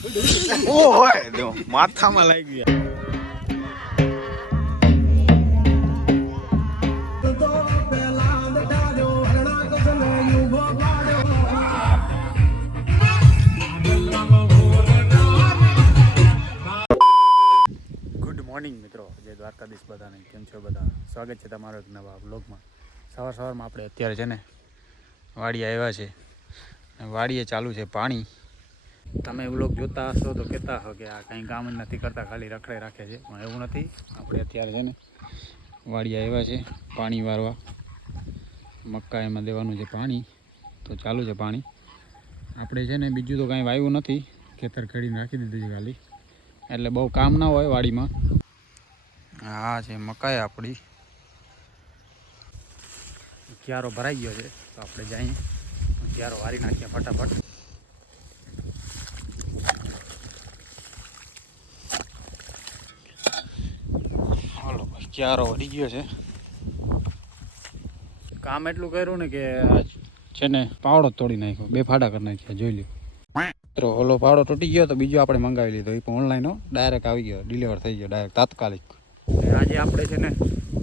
ઓય માથામાં લાગી ગયા. ગુડ મોર્નિંગ મિત્રો, જય દ્વારકાધીશ બધાને. કેમ છો બધા? સ્વાગત છે તમારો એક નવા બ્લોગમાં. સવારમાં આપણે અત્યારે છે ને વાડીએ આવ્યા છે. વાડીએ ચાલુ છે પાણી. તમે બ્લોગ જોતા હશો તો કહેતા હો કે આ કંઈ કામ જ નથી કરતા, ખાલી રખડે રાખે છે. પણ એવું નથી. આપણે અત્યારે છે ને વાડીએ આવ્યા છે પાણી વારવા. મક્કા એમાં દેવાનું છે પાણી, તો ચાલુ છે પાણી. આપણે છે ને બીજું તો કાંઈ વાવ્યું નથી, ખેતર ખેડીને રાખી દીધું છે ખાલી, એટલે બહુ કામ ના હોય વાડીમાં. હા છે મકાઈ આપણી. ક્યારો ભરાઈ ગયો છે તો આપણે જઈએ ક્યારો વારી નાખીએ ફટાફટ. હાલો ભાઈ, ક્યારો વળી ગયો છે. કામ એટલું કર્યું ને કે છે ને પાવડો તોડી નાખ્યો, 2 ફાડા કરી નાખ્યા. જોઈ લ્યો મિત્રો, ઓલો પાવડો તૂટી ગયો તો બીજો આપણે મંગાવી લીધો. એ પણ ઓનલાઈન ડાયરેક્ટ આવી ગયો, ડિલિવર થઈ ગયો ડાયરેક્ટ તાત્કાલિક. આજે આપણે છે ને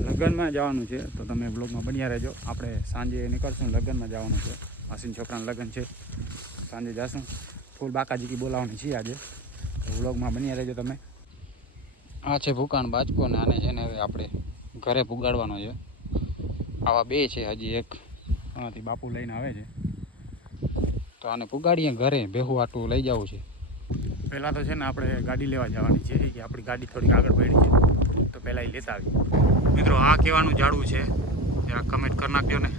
લગ્નમાં જવાનું છે, તો તમે બ્લોગમાં બન્યા રહેજો. આપણે સાંજે નીકળશું, લગ્નમાં જવાનું છે. માસીન છોકરાનું લગ્ન છે, સાંજે જશું. ફૂલ બાકાજીકી બોલાવવાની છીએ આજે, તો બ્લોગમાં બન્યા રહેજો તમે. આ છે ભૂકાણ બાજકો, ને આને છે ને હવે આપણે ઘરે પુગાડવાનો છે. આવા 2 છે, હજી એક આનાથી બાપુ લઈને આવે છે, તો આને પુગાડીએ ઘરે. ભેહું આટું લઈ જવું છે. પહેલાં તો છે ને આપણે ગાડી લેવા જવાની છે, કે આપણી ગાડી થોડીક આગળ પડી છે, તો પહેલાં એ લેતા આવી. મિત્રો, આ કહેવાનું જાડવું છે, જરા કમેન્ટ કરી નાખજો ને.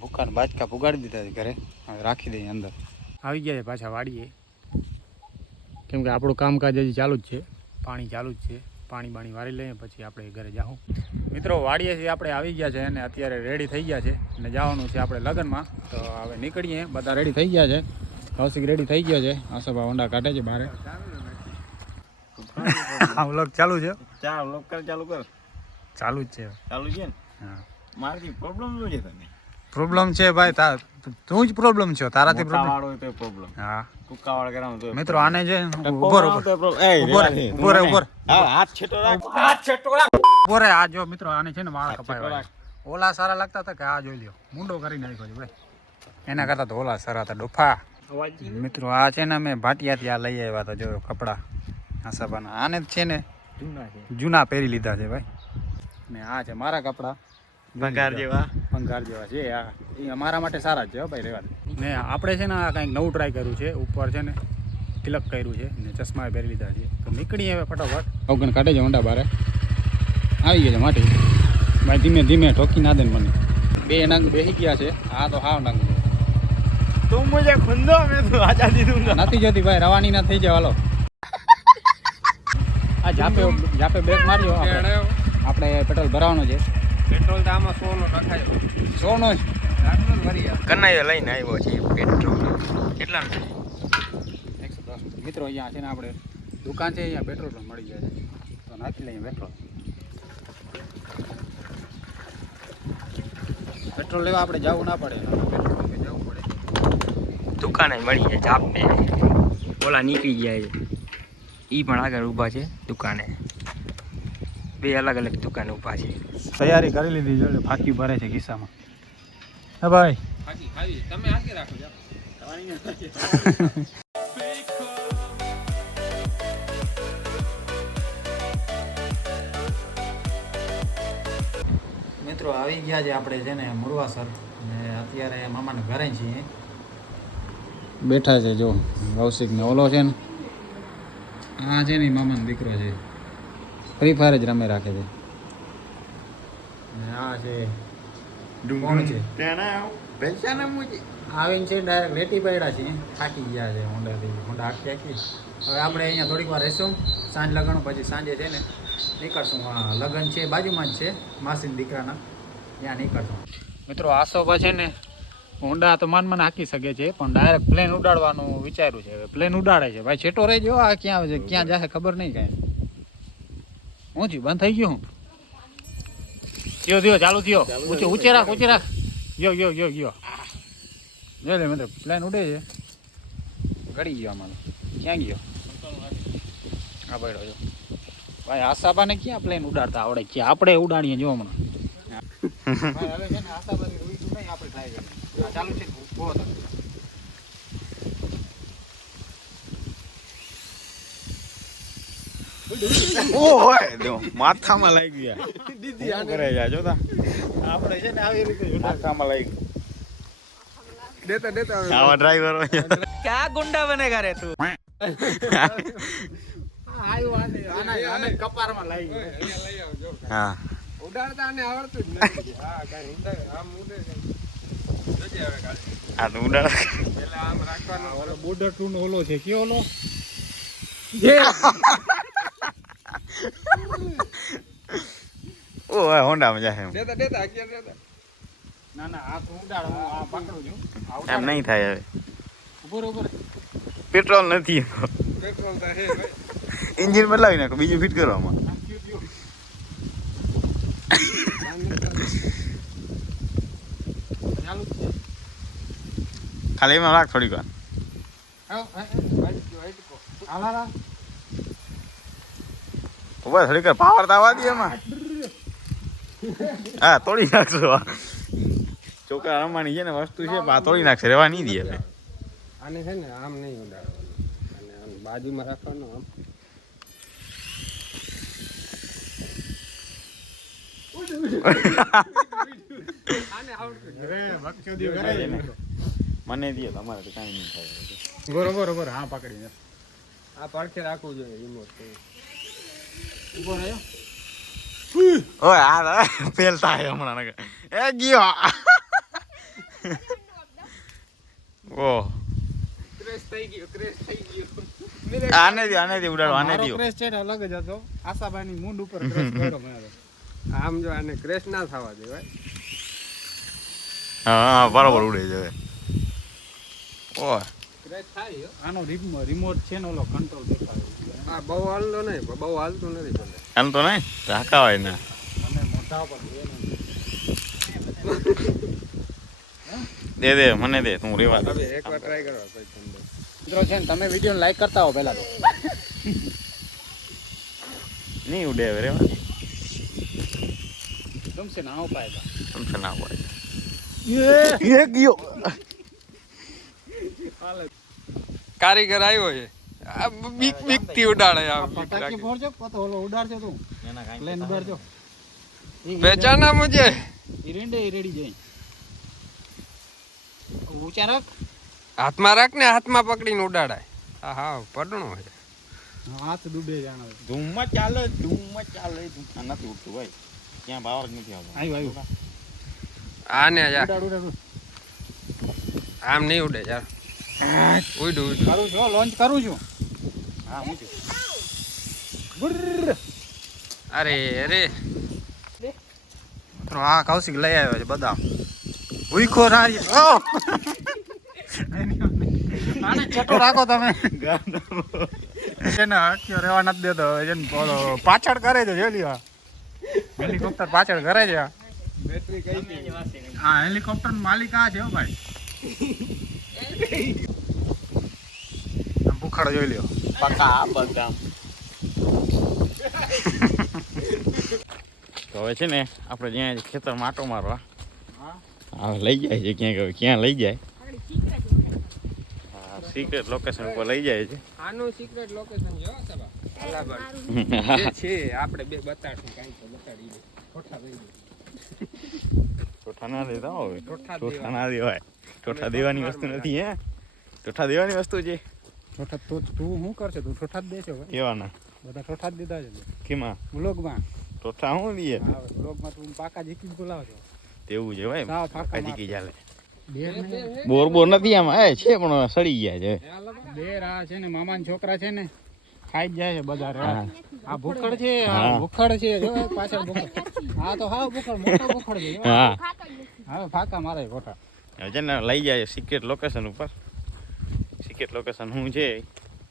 ભૂકાન બાજકા પુગાડી દીધા છે ઘરે, હવે રાખી દઈએ અંદર. આવી ગયા છે પાછા વાડીએ, કેમ કે આપણું કામકાજ હજી ચાલુ જ છે. પાણી ચાલુ જ છે. પાણી બાણી વારી લઈએ પછી આપણે ઘરે જાઉં. મિત્રો, વાડીએથી આપણે આવી ગયા છે અને અત્યારે રેડી થઈ ગયા છે અને જવાનું છે આપણે લગ્નમાં. તો હવે નીકળીએ. બધા રેડી થઈ ગયા છે. કૌશિક રેડી થઈ ગયો છે. આસોબા હોન્ડા કાઢે છે બહાર. આ વ્લોગ ચાલુ છે. ચાલુ કર ચાલુ જ છે. ચાલુ છે ને? હા. મારાથી પ્રોબ્લેમ શું છે તને? પ્રોબ્લેમ છે ભાઈ, તું જ પ્રોબ્લેમ છો, તારાથી પ્રોબ્લેમ. વાળો તો પ્રોબ્લેમ. હા, કુકાવાળ કરાવ તો મિત્રો આને જે ઉપર હાથ છેટો રાખ. બોરે આ જો મિત્રો, આને છે ને વાળ કપાય. ઓલા સારા લાગતા હતા કે આ જોઈ લ્યો, મુંડો કરી નાખ્યો છે ભાઈ. એના કરતા તો ઓલા સારા હતા ડોફા. મિત્રો, આ છે ને મેં ભાટિયાથી આ લઈ આવ્યા હતા. જો કપડા આસાબાના, આને છે ને જૂના પહેરી લીધા છે ભાઈ. ને આ છે મારા કપડા, ભંગાર જેવા છે. આ એ અમારા માટે સારા જ છે ભાઈ, રહેવા દે. ને આપણે છે ને આ કંઈક નવું ટ્રાય કર્યું છે. ઉપર છે ને તિલક કર્યું છે ને ચશ્મા પહેરી લીધા છે. તો નીકળીએ હવે ફટાફટ. અવગણ કાઢે છે હોન્ડા બારે આવી ગયા છે માટી. ભાઈ ધીમે ધીમે ઠોકી ના દે ને મને. 2 નંગ બેસી ગયા છે. આ તો હાવ નંગ તું મુજે ખુંદો મેં તું આજાદી દઉંગા નથી જતી ભાઈ. રવાની ના થઈ જાવ. હાલો, આ જાપે બ્રેક માર્યો. આપણે પેટ્રોલ ભરાવાનું છે. પેટ્રોલ તો આમાં 100 નો નખાયો. 100 નો કનાઈએ લઈને આવ્યો છે પેટ્રોલ. કેટલા 110. મિત્રો, અહીંયા છે ને આપણે દુકાન છે, અહીંયા પેટ્રોલ પણ મળી જાય છે, તો નાખી લઈએ પેટ્રોલ. પેટ્રોલ લેવા આપણે જવું ના પડે, પેટ્રોલ જવું પડે. દુકાને મળી જાય ચાપને. ઓલા નીકળી ગયા છે, ઈ પણ આગળ ઊભા છે દુકાને. 2 અલગ અલગ દુકાને ઊભા છે. તૈયારી કરી લીધી છે, ફાંકી ભરે છે ખિસ્સામાં. હા ભાઈ, ફાકી ખાવી તમે આગે રાખો જાવ. મિત્રો, આવી ગયા છે આપણે છે ને મુરવાસર, ને અત્યારે મામાને ઘરે છીએ. બેઠા છે જો કૌશિક ને ઓલો છે ને, આ છે ને મામાનો દીકરો છે, ફ્રી ફાયર જ રમે રાખે છે. ને આ છે કોણ છે આવીને છે ડાયરેક્ટ રેટી પડ્યા છે, થાકી ગયા છે હોન્ડા આખી. હવે આપણે અહીંયા થોડીક વાર રહીશું, સાંજ લગણ પછી સાંજે છે ને નીકળશું. હા, લગ્ન છે બાજુમાં જ છે માસીના દીકરાના, ત્યાં નીકળશું. મિત્રો, આસોબા છે ને હોન્ડા તો માન હાંકી શકે છે, પણ ડાયરેક્ટ પ્લેન ઉડાડવાનું વિચાર્યું છે. પ્લેન ઉડાડે છે ભાઈ. છેટો રહેજો, આ ક્યાં જશે ખબર નહીં કાંઈ. હું થયું બંધ થઈ ગયું. થયો ચાલુ થયો. ઊંચે રાખ. ગયો લે મતલબ પ્લેન ઉડે છે ગળી ગયો અમારો ક્યાં ગયો આ પડ્યો જો ભાઈ આશાબાને ક્યાં પ્લેન ઉડાડતા આવડે કે આપણે ઉડાડીએ જો હમણાં ભાઈ હવે છે ને આશાબાની રૂઈ નહીં આપણે ટ્રાય કરીએ ચાલુ છે બહુ માથામાં લાગી ગયા દીદી આ કરે જા જોતા આપણે છે ને આવી રીતે માથામાં લાગી દેતા આવા ડ્રાઈવર ક્યાં ગુંડા બનેગા રે તું આયો આને કપારમાં લાગી અહીંયા લઈ આવજો હા ઉડાડતા ને આવડતું જ નથી હા કાઈ ઉડાડે આમ ઉડે જજે હવે કાઢી આ તો ઉડાડ એટલે આમ રાખવાનો ઓલો બોર્ડર 2 નો ઓલો છે કે ઓલો જે ઓ હોન્ડા માં જાય દેતા આગ્યા દેતા ના આ તો ઉડાડ હું આ પકડું છું એમ નહીં થાય હવે ઉપર પેટ્રોલ નથી પેટ્રોલ તો હે ભાઈ એન્જિન બદલાવી નાખો બીજું ફિટ કરવામાં ખાલી એમાં રાખ થોડીક વાર ઉભા થોડીક વાર પાવર તો આવવા દે એમાં હા તોડી નાખશો છોકરા રમવાની છે ને વસ્તુ છે તોડી નાખશે રેવા નહીં દે આને છે ને આમ નહીં ઉડાડવાનું અને બાજુમાં રાખવાનું આમ મને દે તમારે તો કઈ નહીં થાય બરોબર હા પકડી આ પડખે રાખવું જોઈએ રિમોટ ઉભો રહ્યો ઓય આ ફેલ થાય હમણાં એ ગયો ઓ ક્રેશ થઈ ગયો આને દે ઉડાડો આને દે ક્રેશ છે અલગ જ હતો આશાબાની મૂંડ ઉપર ક્રેશ કર્યો મેં આમ જો આને ક્રેશ ના થવા દેવાય હા બરાબર ઉડે છે ઓ ક્રેશ થાય આનો રિમોટ છે ને ઓલો કંટ્રોલ દેખાય આ બહુ હાલતો નહીં બહુ હાલતું નથી બોલે એમ તો નહીં રાખવાય ને મને મોઢા પર દે મને દે તું રેવા દે હવે એકવાર ટ્રાય કરવા પછી તમને મિત્રો છે ને તમે વિડિયો લાઈક કરતા હો પહેલા તો નહીં ઉડે હવે રેવા तुमसे ना हो पाएगा ये गयो કારીગર આવ્યો છે આ બીક થી ઉડાડે આ પટાકી ફોડજો પતો ઓલો ઉડાડજો તું પ્લેન ઉડાડજો પहचाना मुझे ઈ રેડી જાય ઊંચા રાખ હાથમાં રાખ ને હાથમાં પકડીને ઉડાડાય હા પડણો છે હાથ ડૂબે જાણો ધૂમમાં ચાલે તું નથી ઉડતું ભાઈ ત્યાં પાવર નથી આવતો આવ્યો આને યાર ઉડાડ આમ નહીં ઉડે યાર ઉડ કરું છું લોન્ચ કરું છું હા હું છું બુર અરે મિત્રો આ કૌશિક લઈ આવ્યો છે બદામ ઉઈખો રારી ઓ આને ચટો રાખો તમે એને હટ્યો રહેવા નથી દેતો એને પાછળ કરે છે જોઈ હેલિકોપ્ટર પાછળ કરે છે બેટરી કઈ હા હેલિકોપ્ટર માલિક આ છે હો ભાઈ ભૂખડ જોઈ લ્યો પકા બદામ તો હવે છે ને આપણે જ્યાં ખેતરમાં આટો મારવા હા લઈ જાય છે ક્યાં લઈ જાય હા સિક્રેટ લોકેશન ઉપર લઈ જાય છે આનું સિક્રેટ લોકેશન જો સબા અલાહાબાદ જે છે આપણે બે બતાડશું કાઈ તો બતાડી દે ખોટા દઈ દે ચોઠા ના દેતા હોય ચોઠા ચોઠા ના દેવાય ચોઠા દેવાની વસ્તુ નથી હે ચોઠા દેવાની વસ્તુ છે ચોઠા તો તું શું કરશે તું ચોઠા જ દેશો ભાઈ કેવાના બધા ચોઠા જ દીધા છે કેમાં વ્લોગમાં ચોઠા હું દઈએ હા વ્લોગમાં તું પાકા જીકી જ બોલાવજો તેવું છે ભાઈ સાવ પાકા જીકી ચાલે બે બોર નથી આમાં એ છે પણ સડી ગયા છે બે રા છે ને મામાના છોકરા છે ને ખાઈ જ જાય છે બધા રા આ ભૂખડ છે ભૂખડ છે જો પાછળ ભૂખડ હા તો હા ભૂખડ મોટો ભૂખડ છે હા હવે ફાકા મારે ખોટા હવે છે ને લઈ જાય સિક્રેટ લોકેશન ઉપર સિક્રેટ લોકેશન શું છે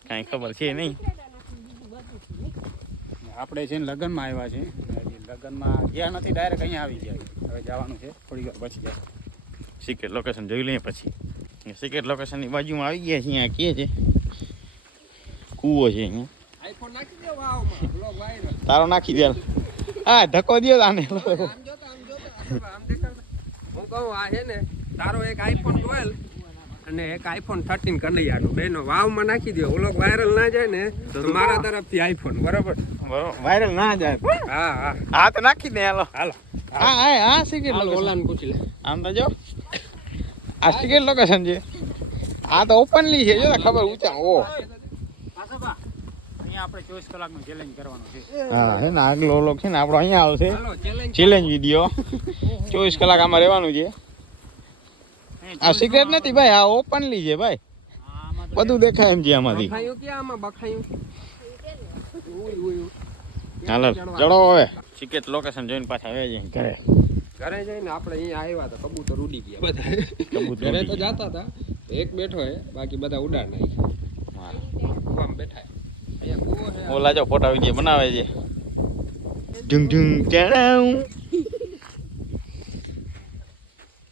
કાંઈ ખબર છે નહીં આપણે છે ને લગ્નમાં આવ્યા છે લગ્નમાં ગયા નથી ડાયરેક્ટ અહીંયા આવી ગયા હવે જવાનું છે થોડી વાર પછી જાય સિક્રેટ લોકેશન જોઈ લઈએ પછી. સિક્રેટ લોકેશનની બાજુમાં આવી ગયા છીએ. અહીંયા કે છે કૂવો છે અહીંયા. આઈફોન નાખી દે વાવમાં બ્લોગ વાયરલ. તારો નાખી દે. હા ધક્કો દે આને. આમ જોતા આમ દેખાડ. હું કહું આ છે ને તારો એક આઈફોન 12 અને એક આઈફોન 13 કનૈયાનો બેનો વાવમાં નાખી દો. વ્લોગ વાયરલ ના જાય ને તો મારા તરફથી આઈફોન બરાબર. વાયરલ ના જાય. હા હા હા તો નાખી દે. હાલો હાલો હા સિક્રેટ હાલો ઓલાને પૂછી લે. આમ તો જો આ સિક્રેટ લોકેશન છે. આ તો ઓપનલી છે. જો ખબર ઊંચા ઓ અહીંયા આપણે 24 કલાકનો ચેલેન્જ કરવાનો છે. હા હે ને આગલો ઓલો છે ને આપણો અહીંયા આવશે હાલો ચેલેન્જ ચેલેન્જ વિડીયો. 24 કલાક આમાં રહેવાનું છે. આ સિક્રેટ નથી ભાઈ, આ ઓપનલી છે ભાઈ. બધું દેખાય એમ છે આમાંથી. બખાયું ક્યાં આમાં બખાયું? ઉય ઉય હાલો ચડો હવે. સિક્રેટ લોકેશન જોઈને પાછા આવે છે ઘરે. ઘરે જઈને આપણે અહીંયા આવ્યા તો કબૂતર ઉડી ગયા બધા. કબૂતર ઘરે ઉડી તો જાતા હતા, એક બેઠો હે, બાકી બધા ઉડાડ નાખ્યા. કુવામાં બેઠા હે. અહીંયા કૂવો છે. ઓલા જો ફોટા વિડીયો બનાવે છે. ઢુંગ ઢુંગ ટેણાઉ.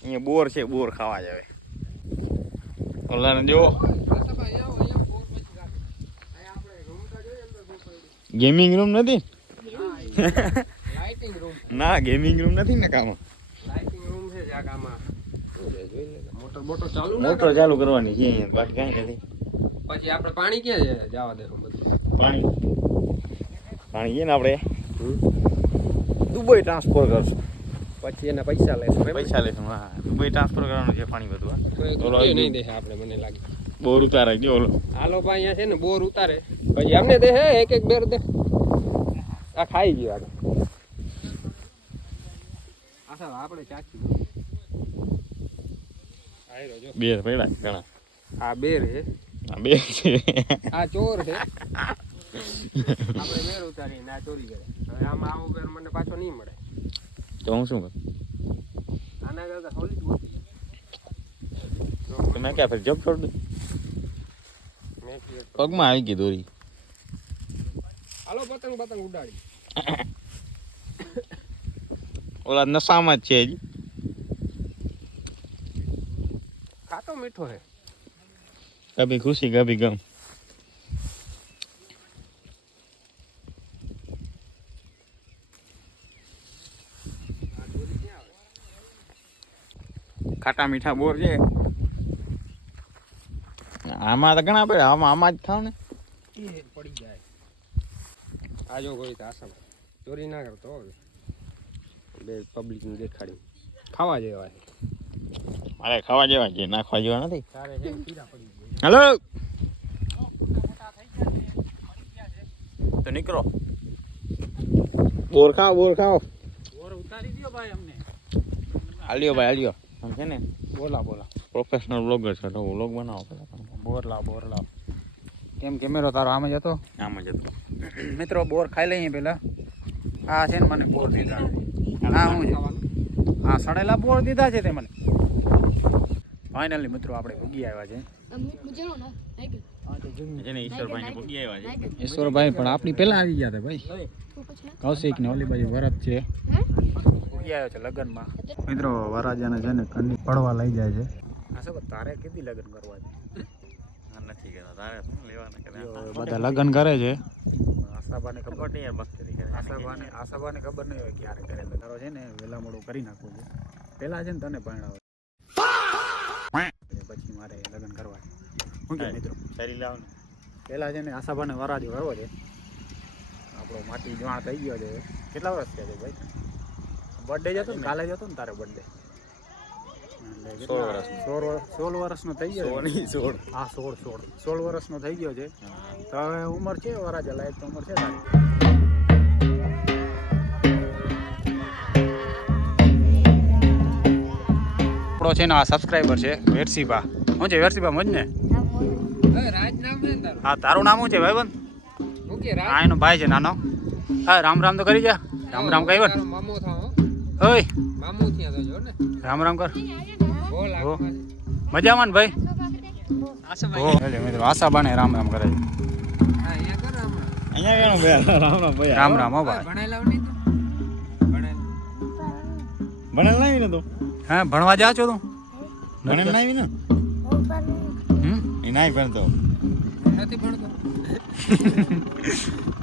અહીંયા બોર છે, બોર ખાવા જાવે. ઓલાને જો ગેમિંગ રૂમ નથી. લાઇટિંગ રૂમ, ના ગેમિંગ રૂમ નથી ને કામ. લાઇટિંગ રૂમ છે જાગામાં. જોઈ લે મોટર બોટર ચાલુ ના મોટર ચાલુ કરવાની છે અહીંયા, બાકી કાંઈ નથી. પછી આપણે પાણી ક્યાં જવા દેવું બધું? પાણી પાણી છે ને આપણે દુબઈ ટ્રાન્સફર કરશું. પછી એના પૈસા લેશું એમ? પૈસા લઈશું. હા દુબઈ ટ્રાન્સફર કરવાનું છે પાણી બધું. તો એક રૂપિયો નહીં દે આપણે, મને લાગે. બોર ઉતારે જો ઓલો. હાલો ભાઈ અહીંયા છે ને બોર ઉતારે પછી અમને દે હે એક એક બેર દે. આ ખાઈ ગયો આ. આસા આપણે ચાચી આયરો જો બેર પડ્યા ઘણા. આ બેર હે, આ બેર છે. આ ચોર છે. આપણે બેર ઉતારીને આ ચોરી કરે. હવે આમાં આવો બેર મને પાછો નહીં મળે. તો હું શું કરું? આના કરતા સોલિડ ગોતી. તો મેં ક્યાં ફરી જોબ છોડ દઉં? મેં કીધું પગમાં આવી ગઈ દોરી. હાલો પતંગ પતંગ ઉડાડી. ઓલા નશામાં જ છે હજી. ખાતો મીઠો હે. કભી ખુશી કભી ગમ. ખાટા મીઠા બોર છે. આમાં તો ઘણા પડે. આમાં જ ખાવ ને. એ પડી જાય. આ જો કોઈ તો આસમ ચોરી ના કરતો હવે. બે પબ્લિક ને દેખાડી ખાવા જેવા છે. મારે ખાવા જેવા છે, નાખવા જેવા નથી. તારે છે કીડા પડી ગયા. હેલો તો નીકળો. બોર ખાઓ બોર ખાઓ. બોર ઉતારી દ્યો ભાઈ અમને. હાલ્યો ભાઈ હાલ્યો. આમ છે ને બોલા બોલા. પ્રોફેશનલ બ્લોગર છે તો વ્લોગ બનાવો પેલા. બોર લાવ. કેમ કેમેરો તારો આમ જ હતો? આમ જ હતું. મિત્રો બોર ખાઈ લઈએ પેલા. આ છે ને મને બોર દીધા. હા હું છે. હા સડેલા બોર દીધા છે તે મને. ફાઇનલી મિત્રો આપણે ભૂગી આવ્યા છે. જેને ઈશ્વરભાઈ ને પગી આવ્યા છે. ઈશ્વરભાઈ પણ આપણી પહેલા આવી ગયા હતા ભાઈ. કૌશિક ને ઓલી બાજુ વરત છે. ભૂગી આવ્યો છે લગ્નમાં. મિત્રો વરાજાને છે ને કન્ની પડવા લઈ જાય છે. આ શું તારે કીધી લગ્ન કરવા છે? નથી કરતા તારે શું લેવાના કરે. બધા લગ્ન કરે છે. આશાબાને ખબર નહીં યાર બખતરી કરે. આશાબાને ખબર નહીં હોય ક્યારે કરે. તારો છે ને વેલા મોડું કરી નાખવું છે. પેલા છે ને તને પરણાવે પછી મારે લગ્ન કરવા છે. શું કે મિત્રો શરી લાવવાનું. પેલા છે ને આશાબાને વરાજો કરવો છે. આપણો માટી જવાણ થઈ ગયો છે. કેટલા વર્ષ થયા છે ભાઈ? બર્થડે જતો ને કાલે જતો ને તારે બર્થડે. 16 વર્ષનો થઈ ગયો. 16 હા 16 વર્ષનો થઈ ગયો છે. તો હવે ઉંમર છે વરાજા લાયક તો ઉંમર છે તારી. આપણો છે ને આ સબસ્ક્રાઈબર છે વેરસીબા. શું છે વેરસીબા મોજ ને? રાજ નામ છે ને તારું? હા તારું નામ શું છે ભાઈબંધ? હું કે રાજ? હા એનો ભાઈ છે નાનો. હા રામ રામ તો કરી જા. રામ રામ કઈ વાર. તારો મામો થાઓ. ઓય મામો થયા તો જો ને. રામ રામ કર. બોલ હો. આ મજામાં ને ભાઈ? આશાભાઈ. હો એટલે મિત્રો આશાબાને રામ રામ કરે છે. હા અહીંયા કર હમણાં. અહીંયા કેનું રામ રામ ભાઈ. રામ રામ હો ભાઈ. ભણેલા નહીં તો ભણેલા. ભણેલ નહીં ને તું? હા ભણવા જા છો તું? મને ના આવી ને એ ના ભણતો નથી ભણતો.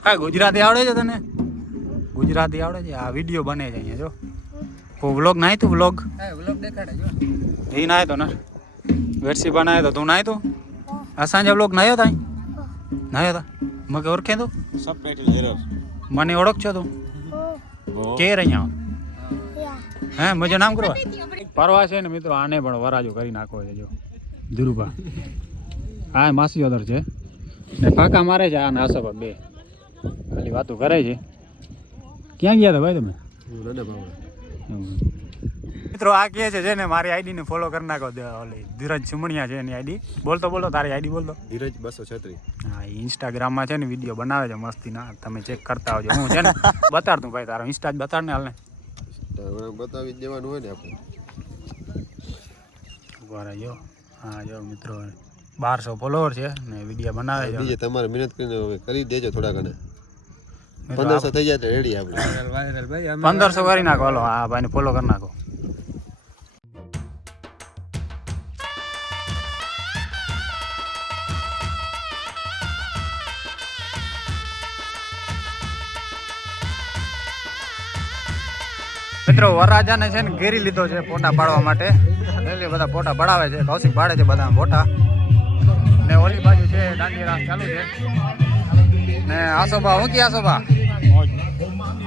હા ગુજરાતી આવડે છે તને? ગુજરાતી આવડે છે? આ વિડીયો બને છે અહીંયા જો. વ્લોગ નાય તું વ્લોગ હા વ્લોગ દેખાડે જો. એ નાય તો ના વેરસી બનાવ્યો તો તું નાય તો આ સાંજે વ્લોગ નાયો તાઈ નાયો તા મગે ઓળખે તું સબટાઇટલ ઝેરોક્સ મને ઓળખજો તું કે અહીંયા હે મજો નામ કરવા પરવા છે ને મિત્રો આને પણ વરાજો કરી નાખો છે જો ધીરુભા હા માસી ઓદર છે ને ફાકા મારે છે આ નાસા બે ખાલી વાતો કરે છે. ક્યાં ગયા હતા ભાઈ તમે? મિત્રો આ કહે છે ને મારી આઈડી ને ફોલો કરી નાખો. ઓલી ધીરજ સુમણિયા છે એની આઈડી. બોલતો તારી આઈડી બોલતો. ધીરજ 236. હા એ ઇન્સ્ટાગ્રામમાં છે ને વિડીયો બનાવે છે મસ્તી ના તમે ચેક કરતા આવજો. હું છે ને બતાડતું ભાઈ તારો ઇન્સ્ટા જ બતાડ ને હાલ ને બતાવી દેવાનું હોય ને આપણે. ઉભા જો હા જો મિત્રો 1200 ફોલોવર છે ને વિડીયો બનાવે છે. બીજે તમારે મહેનત કરીને હવે કરી દેજો થોડા ઘણા 1500 થઈ જાય તો રેડી આપણે. વાયરલ ભાઈ અમે 1500 કરી નાખો. હાલો હા ભાઈને ફોલો કરી નાખો. મિત્રો વરરાજાને છે ને ઘેરી લીધો છે ફોટા પાડવા માટે. એટલે બધા ફોટા પડાવે છે. કૌશિક પાડે છે બધા ફોટા ને ઓલી બાજુ છે દાંડી રાસ ચાલુ છે ને આસોબા હું કે આસોબા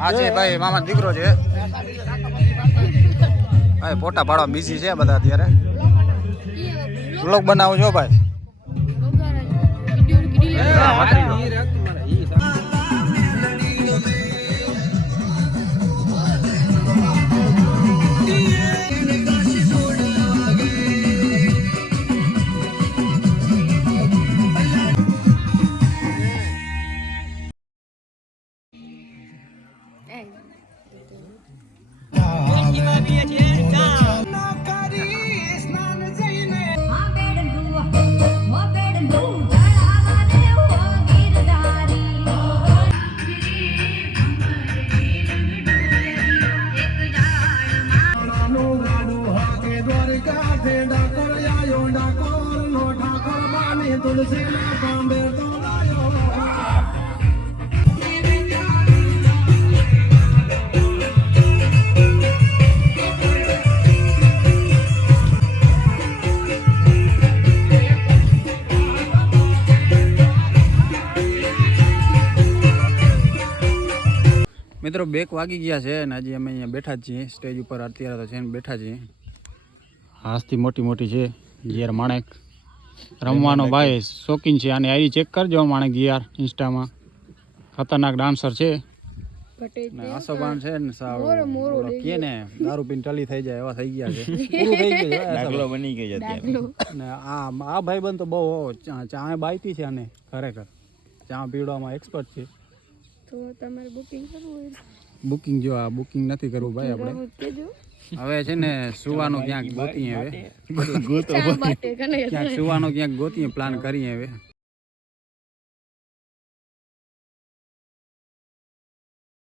આ છે ભાઈ મામા દીકરો છે ભાઈ. ફોટા પાડવા બિઝી છે બધા અત્યારે. વ્લોગ બનાવું છો ભાઈ. મિત્રો 2 વાગી ગયા છે અને હજી અમે અહીંયા બેઠા જ છીએ સ્ટેજ ઉપર. અત્યારે તો છે ને બેઠા છીએ. હાસથી મોટી મોટી છે ગિયર માણેક રમવાનો ભાઈ શોખીન છે. આની આઈડી ચેક કરજો માણેક ગિયર ઇન્સ્ટામાં. ખતરનાક ડાન્સર છે. આસોબાન છે ને સાવ કે ને દારૂ પીને ટલી થઈ જાય એવા થઈ ગયા છે. પૂરું થઈ ગયું છે દાખલો બની ગયો અત્યારે. ને આ ભાઈબંધ તો બહુ ચા બાઈતી છે આને ખરેખર. ચા પીવડાવવામાં એક્સપર્ટ છે. તો તમારે બુકિંગ કરવું હોય બુકિંગ જો આ બુકિંગ નથી કરવું ભાઈ આપણે. હવે છે ને સુવાનું ક્યાંક ગોતીએ હવે. ક્યાંક સુવાનું ક્યાંક ગોતીએ પ્લાન કરીએ હવે.